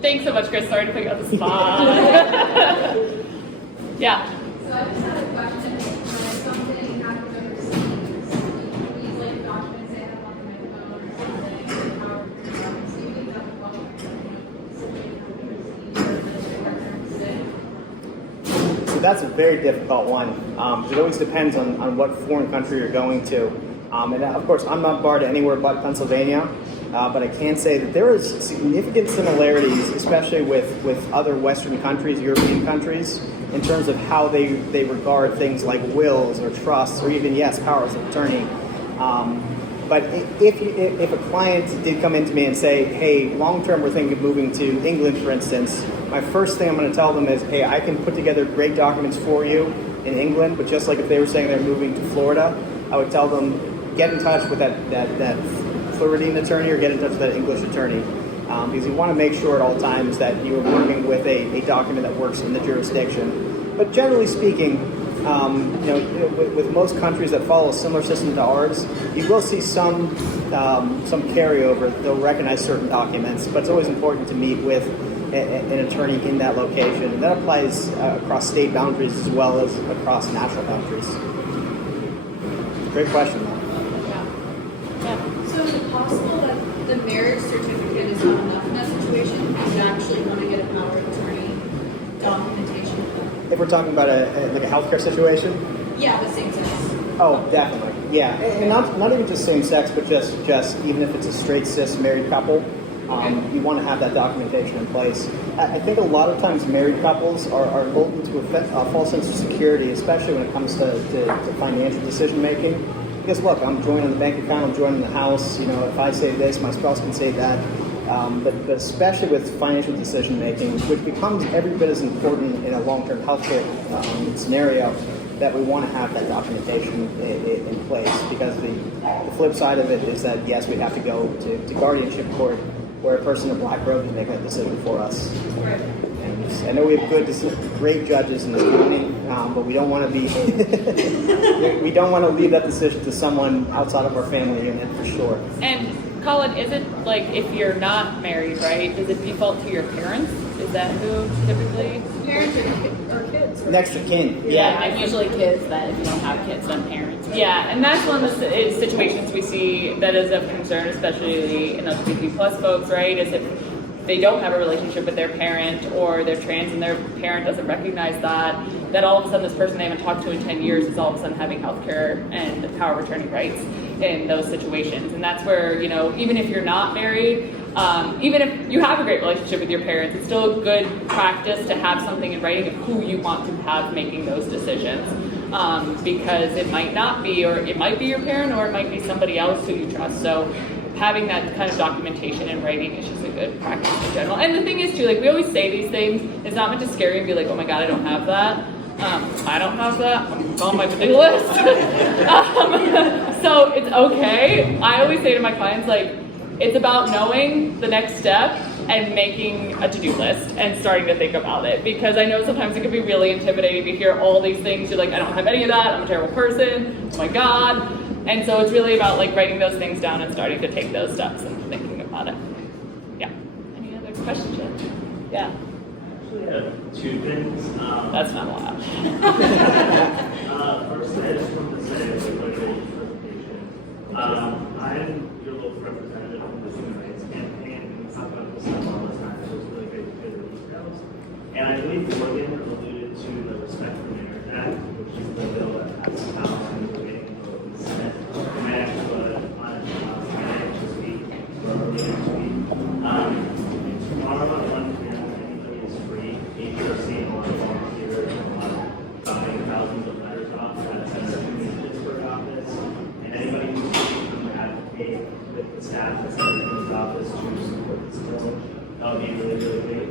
Thanks so much, Chris. Sorry to put you on the spot. Yeah. So I just had a question. When something happens overseas, these like documents they have on my phone or something, power of attorney, so you think that the public something happens overseas or the partner sick? So that's a very difficult one. It always depends on what foreign country you're going to. And of course, I'm not barred anywhere but Pennsylvania, but I can say that there is significant similarities, especially with other Western countries, European countries, in terms of how they regard things like wills or trusts or even, yes, powers of attorney. But if a client did come into me and say, hey, long-term we're thinking of moving to England, for instance, my first thing I'm going to tell them is, hey, I can put together great documents for you in England, but just like if they were saying they're moving to Florida, I would tell them, get in touch with that Floridian attorney or get in touch with that English attorney. Because you want to make sure at all times that you are working with a document that works in the jurisdiction. But generally speaking, with most countries that follow a similar system to ours, you will see some carryover. They'll recognize certain documents, but it's always important to meet with an attorney in that location. And that applies across state boundaries as well as across national boundaries. Great question, though. So is it possible that the marriage certificate is not enough in that situation? Because you actually want to get a power of attorney documentation? If we're talking about a healthcare situation? Yeah, the same sex. Oh, definitely. Yeah, and not even just same sex, but just even if it's a straight cis married couple, you want to have that documentation in place. I think a lot of times married couples are lulled into a false sense of security, especially when it comes to financial decision making. Because look, I'm joining the bank account, I'm joining the house. If I say this, my spouse can say that. But especially with financial decision making, which becomes every bit as important in a long-term healthcare scenario, that we want to have that documentation in place, because the flip side of it is that, yes, we have to go to guardianship court where a person in a black robe is making that decision for us. Right. I know we have great judges in this community, but we don't want to be, we don't want to leave that decision to someone outside of our family unit for sure. And Colin, is it like if you're not married, right? Does it default to your parents? Is that who typically? Parents or kids. Right? Next of kin. Yeah, and usually kids, that if you don't have kids, then parents. Right? Yeah, and that's one of the situations we see that is of concern, especially in LGBTQ plus folks, right? Is if they don't have a relationship with their parent, or they're trans and their parent doesn't recognize that all of a sudden this person they haven't talked to in 10 years is all of a sudden having healthcare and power of attorney rights in those situations. And that's where, you know, even if you're not married, even if you have a great relationship with your parents, it's still a good practice to have something in writing of who you want to have making those decisions. Because it might not be, or it might be your parent, or it might be somebody else who you trust. So having that kind of documentation in writing is just a good practice in general. And the thing is too, like we always say these things, it's not meant to scare you and be like, oh my God, I don't have that. I don't have that. I'm on my to-do list. So it's okay. I always say to my clients, like, it's about knowing the next step and making a to-do list and starting to think about it. Because I know sometimes it can be really intimidating to hear all these things. You're like, I don't have any of that. I'm a terrible person. Oh my God. And so it's really about like writing those things down and starting to take those steps and thinking about it. Yeah. Any other questions? Yeah. Actually, I have two things. That's not a lot. First, I just wanted to say, like, clarification. I'm your local representative on the Human Rights Campaign. We talk about this stuff all the time. It was really great to hear the details. And I believe Morgan alluded to the Respect for Marriage Act, which is the bill that passed the House and we're waiting for the Senate. We might actually vote on it next week or early next week. Tomorrow at 1 p.m., anybody is free. HRC and a lot of volunteers and a lot of thousands of letters off at the Pittsburgh office. And anybody who's looking to advocate with the staff that's in the office to support this bill, that would be really, really great.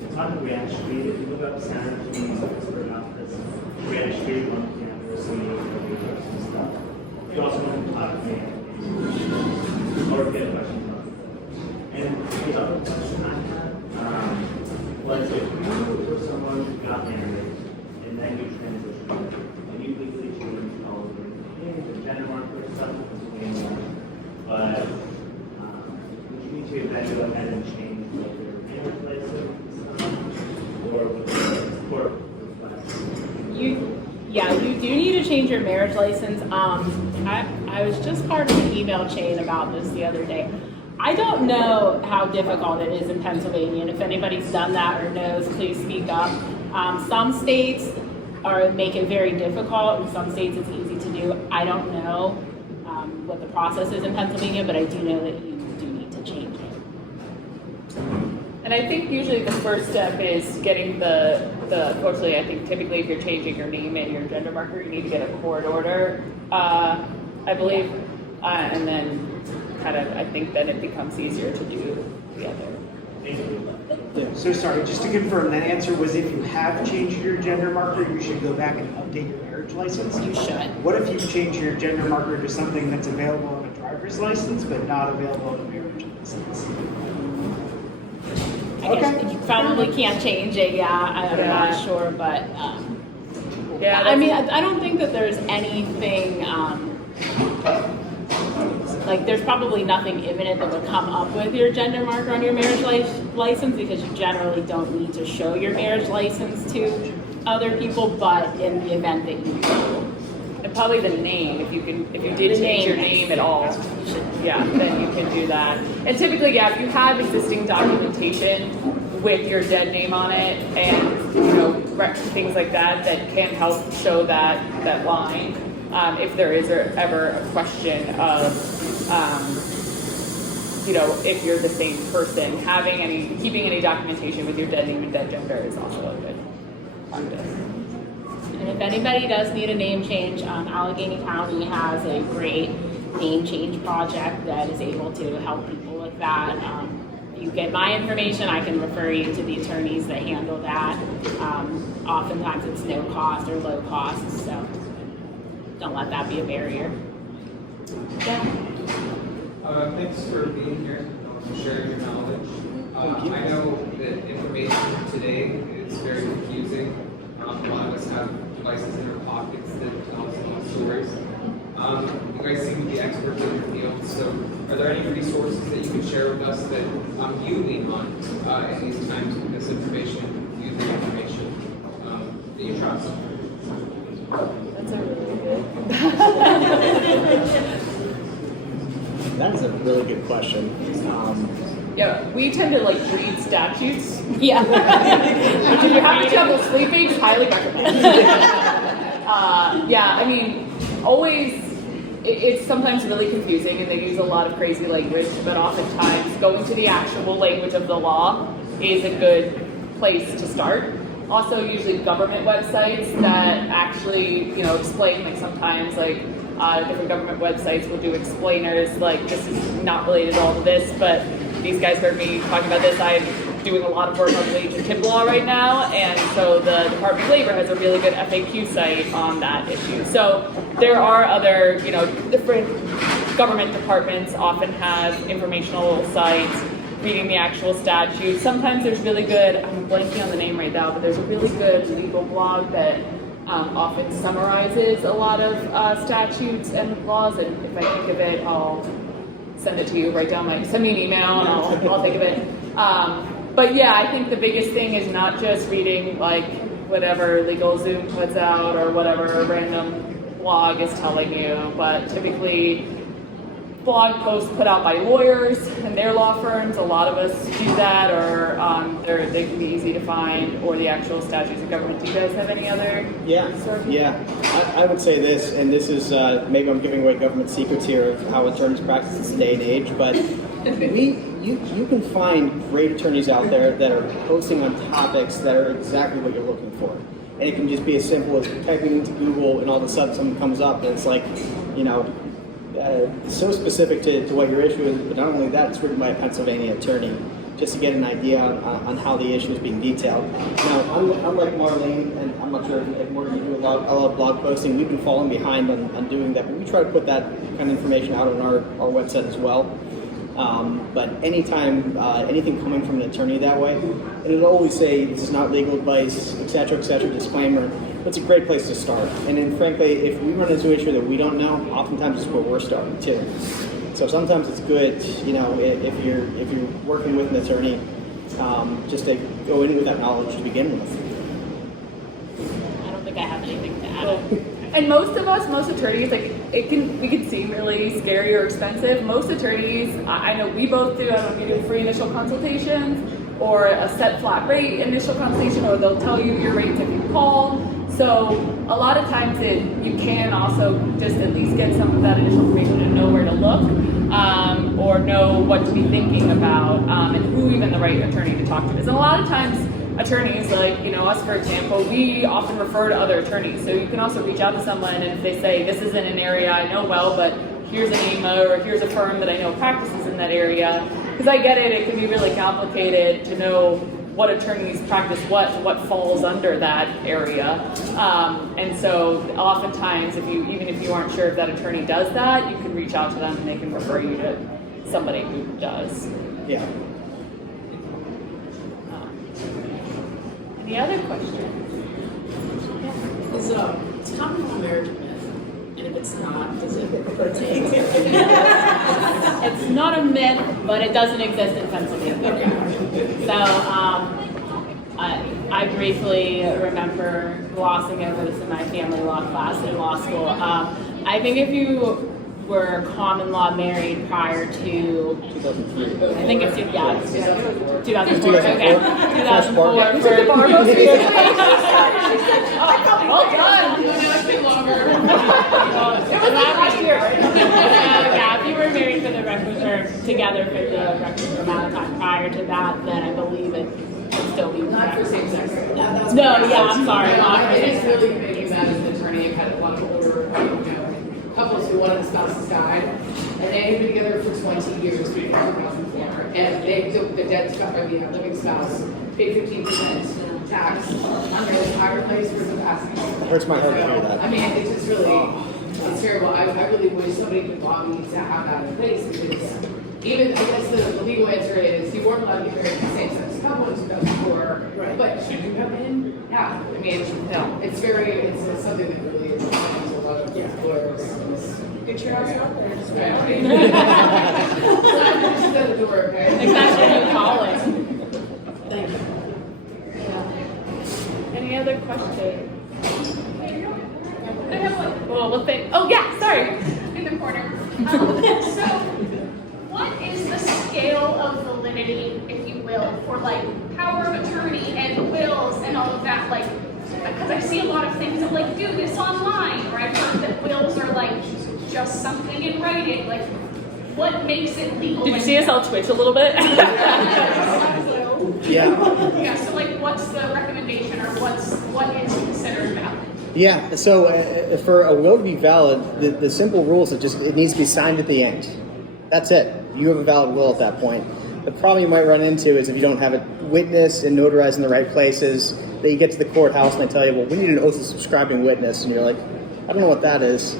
It's on the Grand Street. If you look up Center to the Pittsburgh office, Grand Street, 1 p.m., there's some stuff. You also want to talk to me or get a question. And the other question I had was if you were someone who got married and then you transitioned and you legally changed all of your names and gender markers, stuff in Pennsylvania, but would you need to then go ahead and change like your marriage license or would the court reflect? You do need to change your marriage license. I was just part of an email chain about this the other day. I don't know how difficult it is in Pennsylvania, and if anybody's done that or knows, please speak up. Some states make it very difficult, and some states it's easy to do. I don't know what the process is in Pennsylvania, but I do know that you do need to change it. And I think usually the first step is getting unfortunately, I think typically if you're changing your name and your gender marker, you need to get a court order, I believe, and then kind of, I think then it becomes easier to do the other. So sorry, just to confirm, that answer was if you have changed your gender marker, you should go back and update your marriage license? You should. What if you change your gender marker to something that's available on a driver's license, but not available on a marriage license? I guess you probably can't change it, I'm not sure, but Yeah, I mean, I don't think that there's anything, like there's probably nothing imminent that would come up with your gender marker on your marriage license, because you generally don't need to show your marriage license to other people, but in the event that you do. and probably the name, if you did change your name at all, then you can do that. And typically, if you have existing documentation with your dead name on it, and things like that can help show that line. If there is ever a question of, if you're the same person, keeping any documentation with your dead name and dead gender is also a good practice. And if anybody does need a name change, Allegheny County has a great name change project that is able to help people with that. You get my information, I can refer you to the attorneys that handle that. Oftentimes it's no cost or low cost, so don't let that be a barrier. Yeah. Thanks for being here and sharing your knowledge. I know that information today is very confusing. A lot of us have devices in our pockets that tell us a lot of stories. You guys seem to be experts in your field, so are there any resources that you can share with us that you lean on in these times with this information, using information that you trust? That's a really good. That is a really good question. Yeah, we tend to like read statutes. Yeah. If you have trouble sleeping, highly recommend. Yeah, I mean, always, it's sometimes really confusing and they use a lot of crazy language, but oftentimes going to the actual language of the law is a good place to start. Also, usually government websites that actually, explain, like sometimes like different government websites will do explainers, like this is not related at all to this, but these guys heard me talking about this. I'm doing a lot of work on wage and tip law right now, and so the Department of Labor has a really good FAQ site on that issue. So there are other, different government departments often have informational sites reading the actual statute. Sometimes there's really good, I'm blanking on the name right now, but there's a really good legal blog that often summarizes a lot of statutes and laws, and if I think of it, I'll send it to you, send me an email and I'll think of it. But yeah, I think the biggest thing is not just reading like whatever LegalZoom puts out or whatever random blog is telling you, but typically blog posts put out by lawyers and their law firms, a lot of us do that, or they can be easy to find, or the actual statutes of government. Do you guys have any other? Yeah. I would say this, and this is maybe I'm giving away government secrets here of how attorneys practice in this day and age, but you can find great attorneys out there that are posting on topics that are exactly what you're looking for. And it can just be as simple as typing into Google and all of a sudden something comes up and it's like, so specific to what your issue is, but not only that, it's written by a Pennsylvania attorney, just to get an idea on how the issue is being detailed. Now, unlike Marlene, and I'm not sure if Morgan, you do a lot of blog posting, we've been falling behind on doing that, but we try to put that kind of information out on our website as well. But anytime, anything coming from an attorney that way, and it'll always say, this is not legal advice, et cetera, disclaimer. It's a great place to start. And then frankly, if we run into an issue that we don't know, oftentimes it's where we're starting too. So sometimes it's good, if you're working with an attorney, just to go in with that knowledge to begin with. I don't think I have anything to add. And most attorneys, like we can seem really scary or expensive. Most attorneys, I know we both do. I don't know if you do free initial consultations or a set flat rate initial consultation, or they'll tell you your rates if you call. So a lot of times you can also just at least get some of that initial information and know where to look, or know what to be thinking about, and who even the right attorney to talk to is. And a lot of times attorneys, like us for example, we often refer to other attorneys. So you can also reach out to someone, and if they say, this isn't an area I know well, but here's an EMA or here's a firm that I know practices in that area, because I get it can be really complicated to know what attorneys practice what falls under that area. And so oftentimes, even if you aren't sure if that attorney does that, you can reach out to them and they can refer you to somebody who does. Yeah. Any other questions? It's common law marriage myth, and if it's not, does it pertain? It's not a myth, but it doesn't exist in Pennsylvania. Okay. So I briefly remember glossing over this in my family law class in law school. I think if you were common law married prior to 2003, I think it's 2004. 2004. Okay, 2004. You took the bar most recently? Well done. It was last year. Yeah, if you were married for the record, or together for the record amount of time prior to that, then I believe it would still be Not for same-sex. I'm sorry. Not for It is same-sex. really making that as an attorney. I've had a lot of older couples who one of the spouses died, and they had been together for 20 years before 2004. and the dead spouse, or the living spouse, pay 15% tax on their entire place for capacity. Hurts my heart to hear that. I mean, it's just really, it's terrible. I really wish somebody could lobby to have that in place, because even, I guess the legal answer is you weren't allowed to get married to same-sex couples before, but should you come in? Yeah, I mean, no, it's something that really is a lot of lawyers. Get your ass out there. Just at the door, okay? Exactly, you call it. Thank you. Any other questions? I have one Well, we'll think. Oh yeah, sorry. in the corner. So, what is the scale of validity, if you will, for like power of attorney and wills and all of that? Like, because I see a lot of things of like, do this online, or I've heard that wills are like just something in writing. Like, what makes it legal? Did you see us all twitch a little bit? Yeah. Yeah. So, like, what's the recommendation, or what is considered valid? Yeah, so for a will to be valid, the simple rule is it needs to be signed at the end. That's it. You have a valid will at that point. The problem you might run into is if you don't have it witnessed and notarized in the right places, that you get to the courthouse and they tell you, well, we need an oath of subscribing witness, and you're like, I don't know what that is.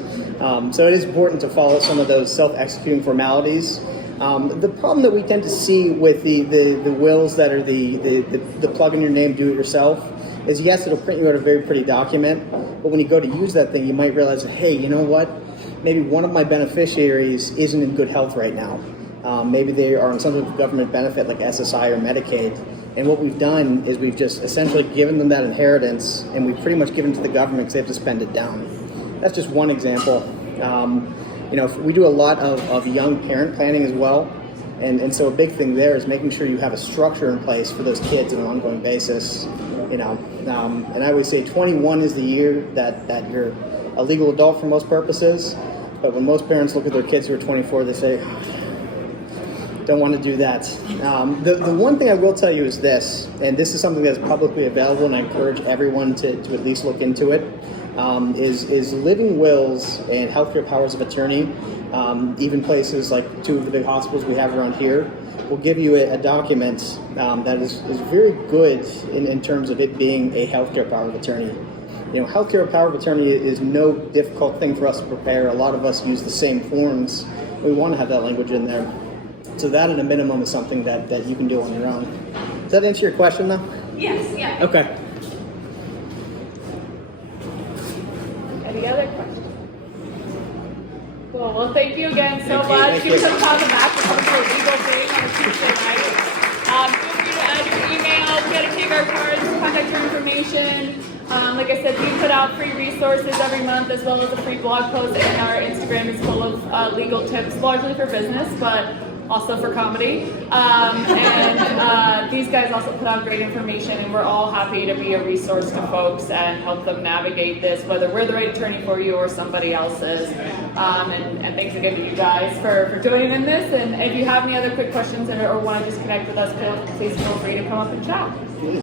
So it is important to follow some of those self-executing formalities. The problem that we tend to see with the wills that are the plug in your name, do it yourself, is yes, it'll print you out a very pretty document, but when you go to use that thing, you might realize, hey, you know what? Maybe one of my beneficiaries isn't in good health right now. Maybe they are on some sort of government benefit like SSI or Medicaid. And what we've done is we've just essentially given them that inheritance, and we've pretty much given it to the government because they have to spend it down. That's just one example. We do a lot of young parent planning as well. And so a big thing there is making sure you have a structure in place for those kids on an ongoing basis. And I always say 21 is the year that you're a legal adult for most purposes. But when most parents look at their kids who are 24, they say, don't want to do that. The one thing I will tell you is this, and this is something that's publicly available, and I encourage everyone to at least look into it, is living wills and healthcare powers of attorney. Even places like 2 of the big hospitals we have around here will give you a document that is very good in terms of it being a healthcare power of attorney. Healthcare power of attorney is no difficult thing for us to prepare. A lot of us use the same forms. We want to have that language in there. So that at a minimum is something that you can do on your own. Does that answer your question though? Yes. Yeah. Okay. Any other questions? Cool. Well, thank you again so Thank you. much. Thank Give us you. a call back to come to a legal thing on a Tuesday night. Feel free to add your email, get a K-Guard cards, contact your information. Like I said, we put out free resources every month, as well as a free blog post, and our Instagram is full of legal tips, largely for business, but also for comedy. And these guys also put out great information, and we're all happy to be a resource to folks and help them navigate this, whether we're the right attorney for you or somebody else is. And thanks again to you guys for joining in this. And if you have any other quick questions or want to just connect with us, please feel free to come up and chat.